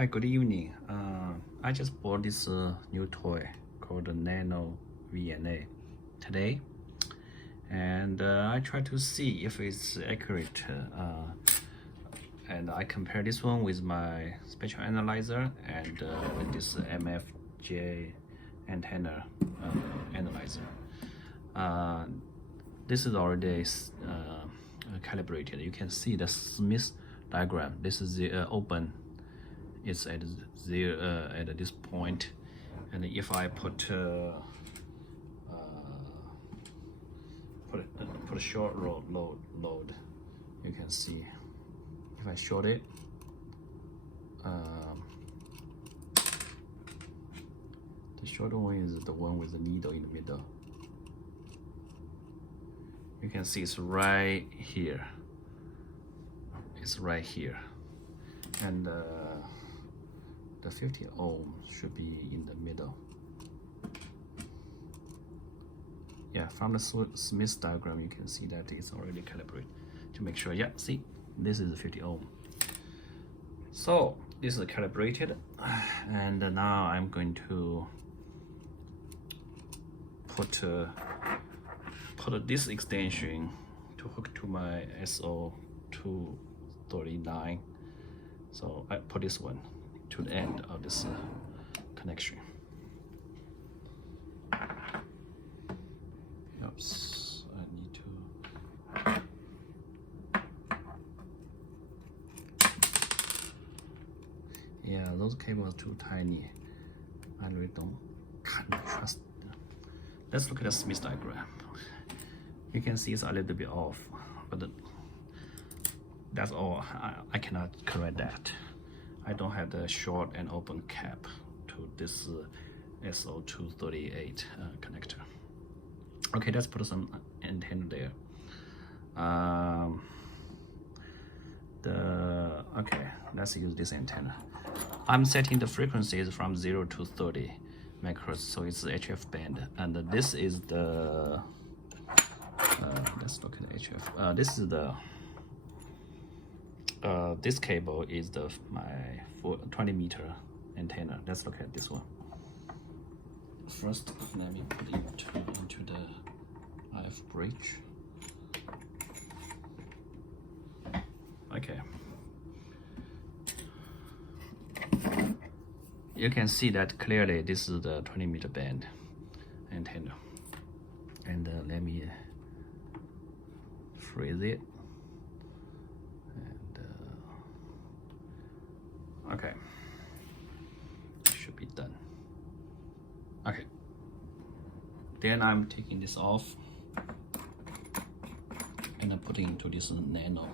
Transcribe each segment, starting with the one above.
Hi, good evening. I just bought this new toy called the nanoVNA today, and I try to see if it's accurate. And I compare this one with my spectral analyzer and with this MFJ antenna analyzer. This is already calibrated. You can see the Smith diagram. This is the open. It's at at this point, and if I put a short load, you can see if I short it, the short one is the one with the needle in the middle. You can see it's right here. It's right here, and the 50 ohm should be in the middle. Yeah, from the Smith diagram, you can see that it's already calibrated to make sure. Yeah, see, this is 50 ohm. So this is calibrated, and now I'm going to put this extension to hook to my SO239. So I put this one to the end of this connection. Oops, I need to. Yeah, those cables are too tiny. I really can't trust them. Let's look at the Smith diagram. You can see it's a little bit off, but that's all. I cannot correct that. I don't have the short and open cap to this SO238 connector. Okay, let's put some antenna there. Okay, let's use this antenna. I'm setting the frequencies from 0 to 30 megahertz, so it's the HF band, and this is the let's look at the HF. This is the this cable is my 20 meter antenna. Let's look at this one. First, let me put it into the RF bridge. Okay. You can see that clearly this is the 20 meter band antenna. And let me freeze it. And okay, it should be done. Okay, then I'm taking this off and I'm putting into this nano.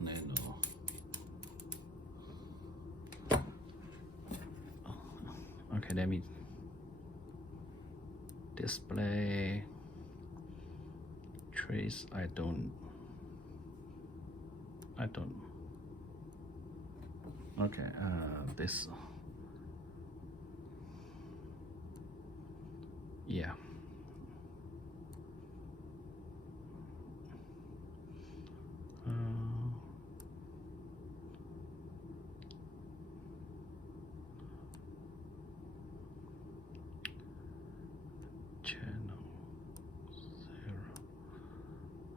Nano. Okay, let me display trace. I don't. Okay, this. Yeah. Channel 0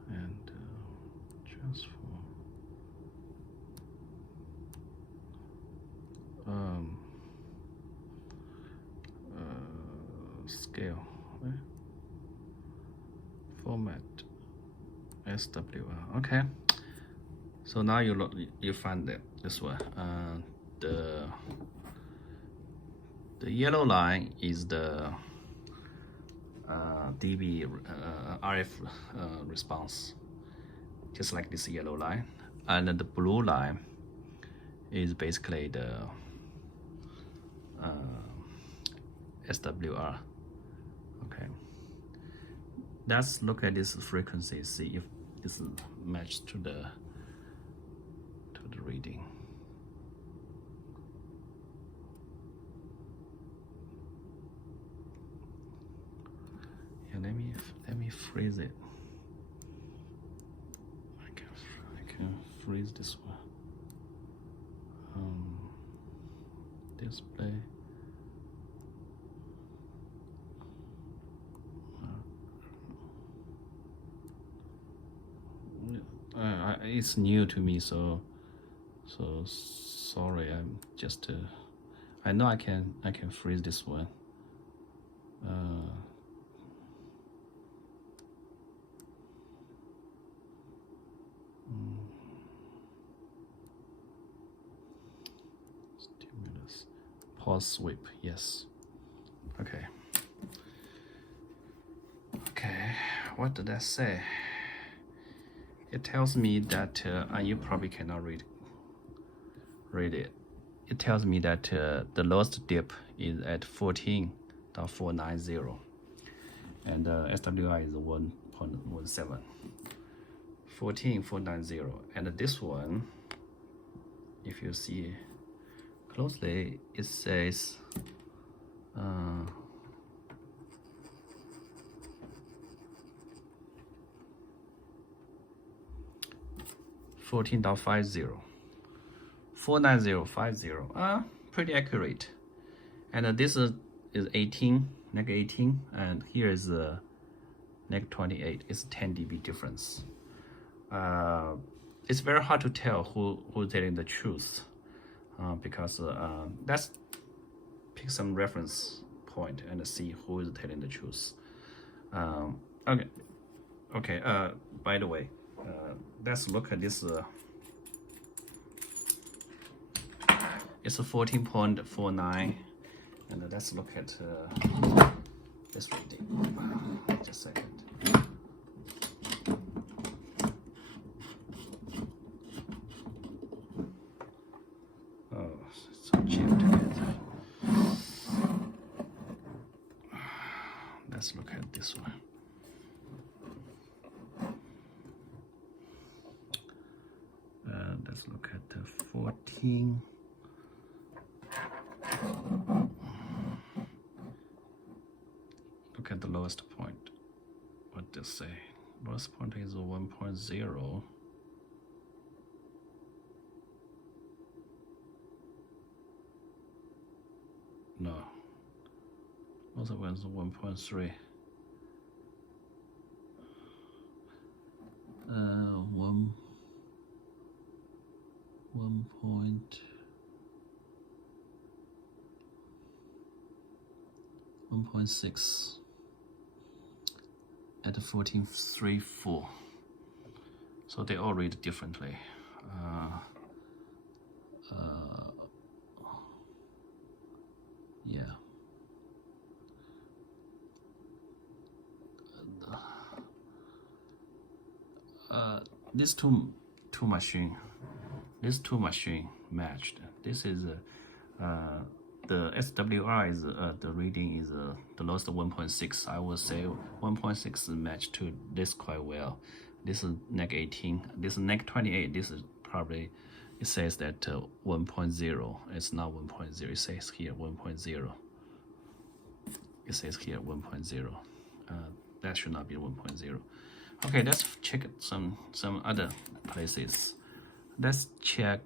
and transform. Scale, format SWR. Okay, so now you find that this one. The yellow line is the dB RF response, just like this yellow line, and the blue line is basically the SWR. Okay, let's look at this frequency, see if this matches to the reading. Yeah, let me freeze it. freeze this one. Display. It's new to me, so sorry. I'm just I know I can freeze this one. Stimulus. Pause sweep. Yes. Okay. Okay. What did I say? It tells me that you probably cannot read it. It tells me that the lowest dip is at 14.490 and SWI is 1.17. 14.490, and this one, if you see closely, it says 14.50. 49050. Pretty accurate. And this is 18, neg 18, and here is neg 28. It's 10 dB difference. It's very hard to tell who's telling the truth, because let's pick some reference point and see who is telling the truth. Okay. By the way, let's look at this. It's a 14.49, and let's look at this reading. Just a second. Oh, it's so jammed together. Let's look at this one. Let's look at the 14. Look at the lowest point. What does it say? Lowest point is 1.0. No. Also was 1.3. 1.6 at 14.34. So they all read differently. Yeah. These two machine matched. This is the SWR is the reading is the lowest 1.6. I would say 1.6 matched to this quite well. This is neg 18. This is neg 28. This is probably, it says that 1.0. It's not 1.0. It says here 1.0. It says here 1.0. That should not be 1.0. Okay, let's check some other places. Let's check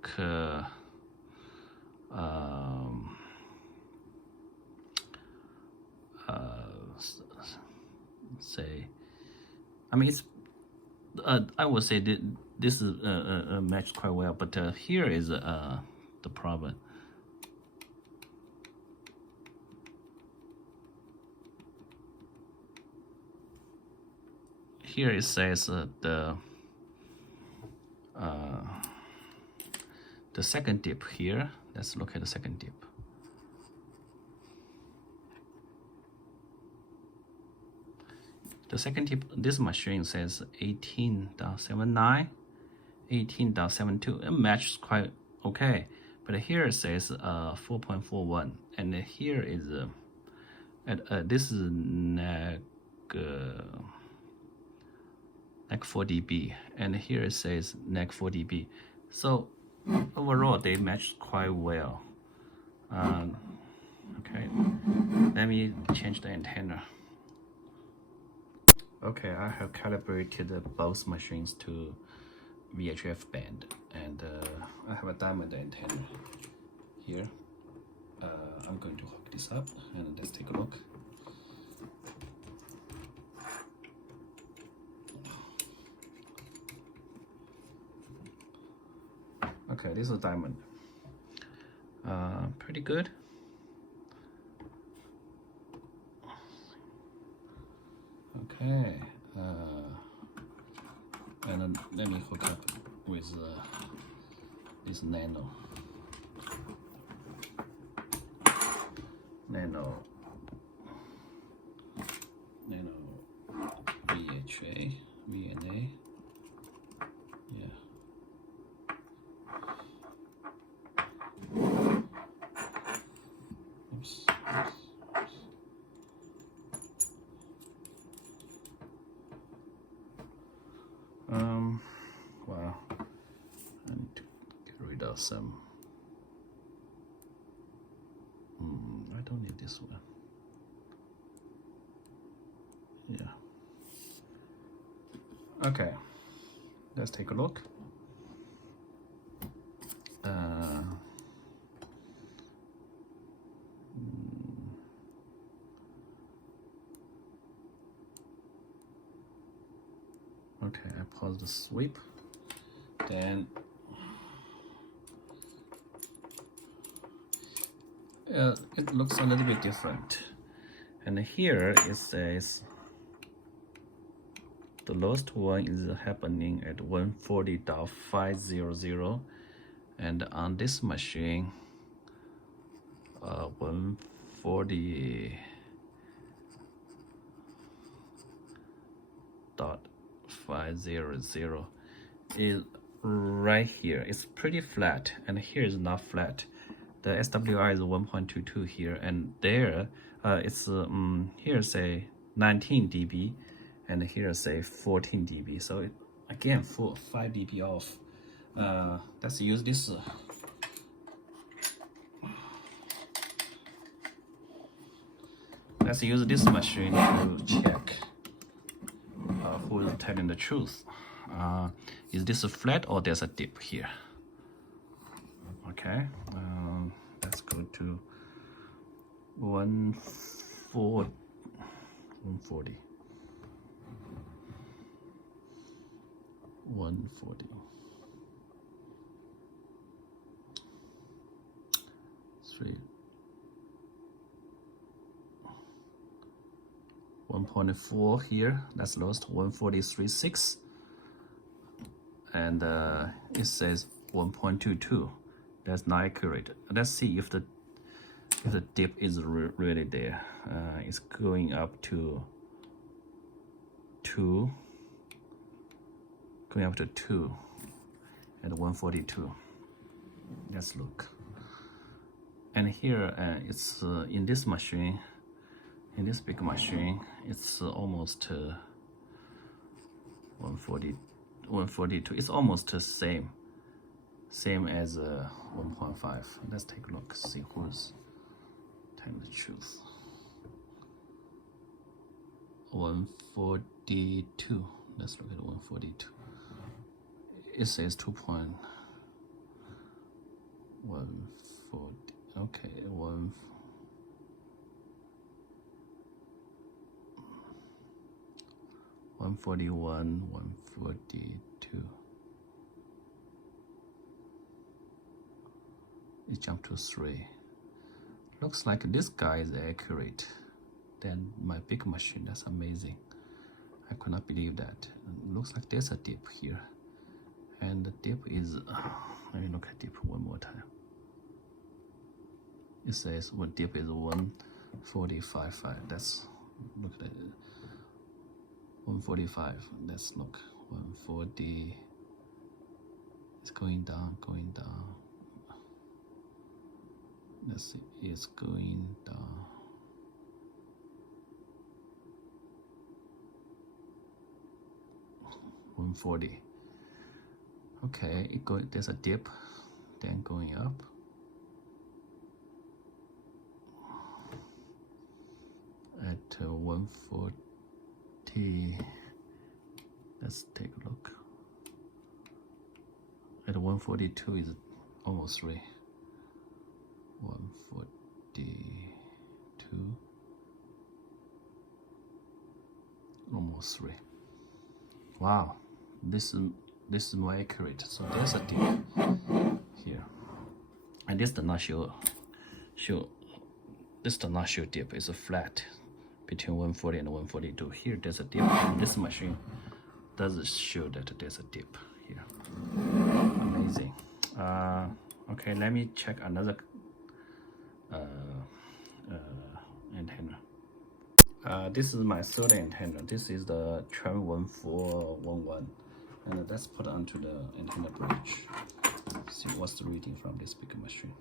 say, I mean, it's I would say that this is matched quite well, but here is the problem. Here it says the second dip here. Let's look at the second dip. The second dip, this machine says 18.79, 18.72. It matches quite okay, but here it says 4.41, and here is this is neg 4 dB, and here it says neg 4 dB. So overall, they match quite well. Okay, let me change the antenna. Okay, I have calibrated both machines to VHF band, and I have a diamond antenna here. I'm going to hook this up and let's take a look. Okay, this is a diamond. Pretty good. Okay, and then let me hook up with this nano VNA. Yeah. Oops. Wow. I need to get rid of some. I don't need this one. Yeah. Okay. Let's take a look. Okay, I pause the sweep. Then it looks a little bit different. And here it says the lowest one is happening at 140.500, and on this machine 140.500 is right here. It's pretty flat, and here is not flat. The SWI is 1.22 here, and there it's here say 19 dB, and here say 14 dB. So it, again, 5 dB off. Let's use this. Let's use this machine to check who is telling the truth. Is this a flat or there's a dip here? Okay, let's go to 140. 140. 1.4 here, that's lost. 143.6, and it says 1.22. That's not accurate. Let's see if the dip is really there. It's going up to 2, going up to 2 at 142. Let's look. And here it's in this machine, in this big machine, it's almost 142. It's almost the same as 1.5. Let's take a look, see who's telling the truth. 142. Let's look at 142. It says 2.140. Okay, 141, 142. It jumped to 3. Looks like this guy is accurate than my big machine. That's amazing. I could not believe that. It looks like there's a dip here, and the dip is let me look at dip one more time. It says what dip is 145.5. Let's look at it. 145. Let's look. 140. It's going down, going down. Let's see. It's going down. $140. Okay, there's a dip, then going up. At 140, let's take a look. 142 is almost 3. 142, almost 3. Wow, this is more accurate. So there's a dip here, and this does not show. This does not show dip. It's a flat between 140 and 142. Here there's a dip. And this machine does show that there's a dip here. Amazing. Okay, let me check another antenna. This is my third antenna. This is the tram 1411, and let's put onto the antenna bridge. See what's the reading from this big machine.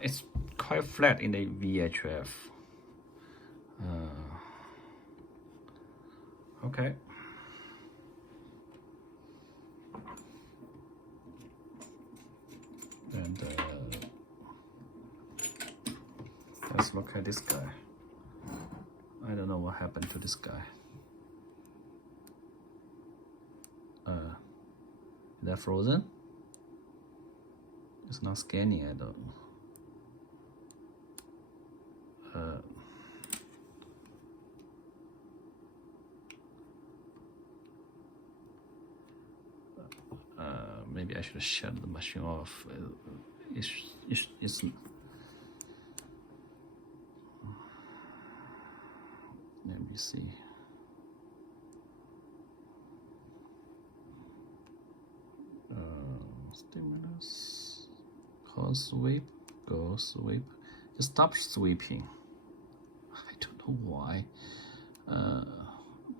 It's quite flat in the VHF. Okay. And let's look at this guy. I don't know what happened to this guy. Is that frozen? It's not scanning at all. Maybe I should shut the machine off. It's let me see. Stimulus, call sweep, go sweep. Just stop sweeping. I don't know why.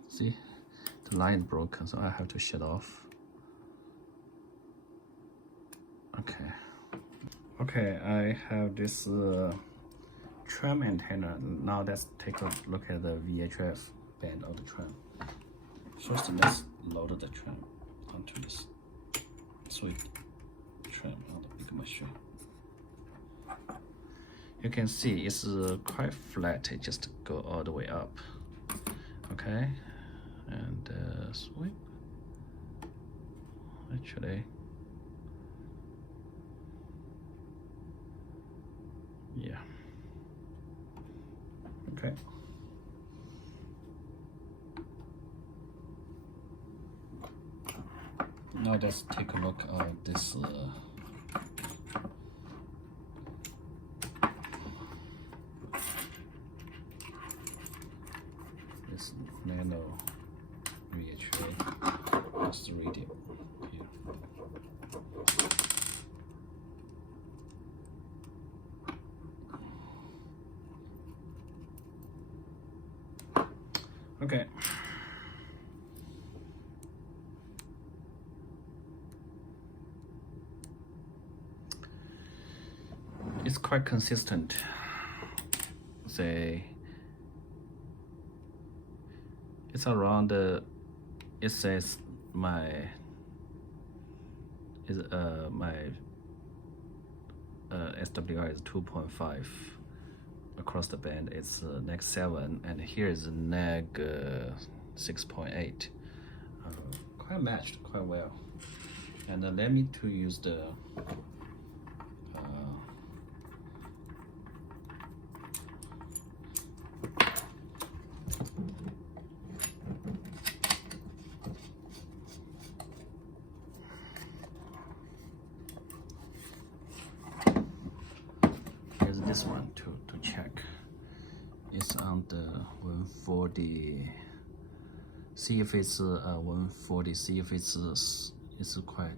See, the line is broken, so I have to shut off. Okay, I have this tram antenna. Now let's take a look at the VHF band of the tram. First, let's load the tram onto this sweep tram on the big machine. You can see it's quite flat. It just go all the way up. Okay, and sweep. Actually, yeah. Okay. Now let's take a look at this this nanoVNA. Let's read it here. Okay. It's quite consistent. Say it's around it says my SWR is 2.5 across the band. It's neg 7, and here is neg 6.8. Quite matched quite well. And let me to use the this one to check. It's on the 140. See if it's 140. See if it's quite.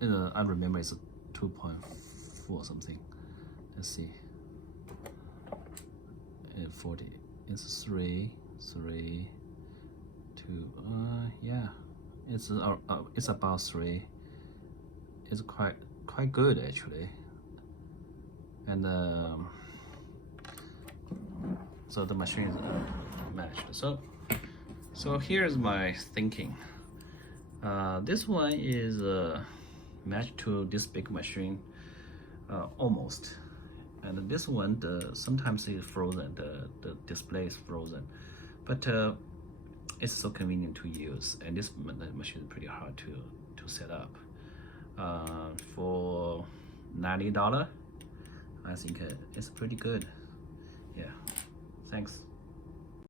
I remember it's 2.4 something. Let's see. 40. It's 3, 2. Yeah. It's about 3. It's quite good actually. And so the machine is matched. So here's my thinking. This one is matched to this big machine almost. And this one, sometimes it's frozen, the display is frozen, but it's so convenient to use, and this machine is pretty hard to set up. For $90, I think it's pretty good. Yeah, thanks.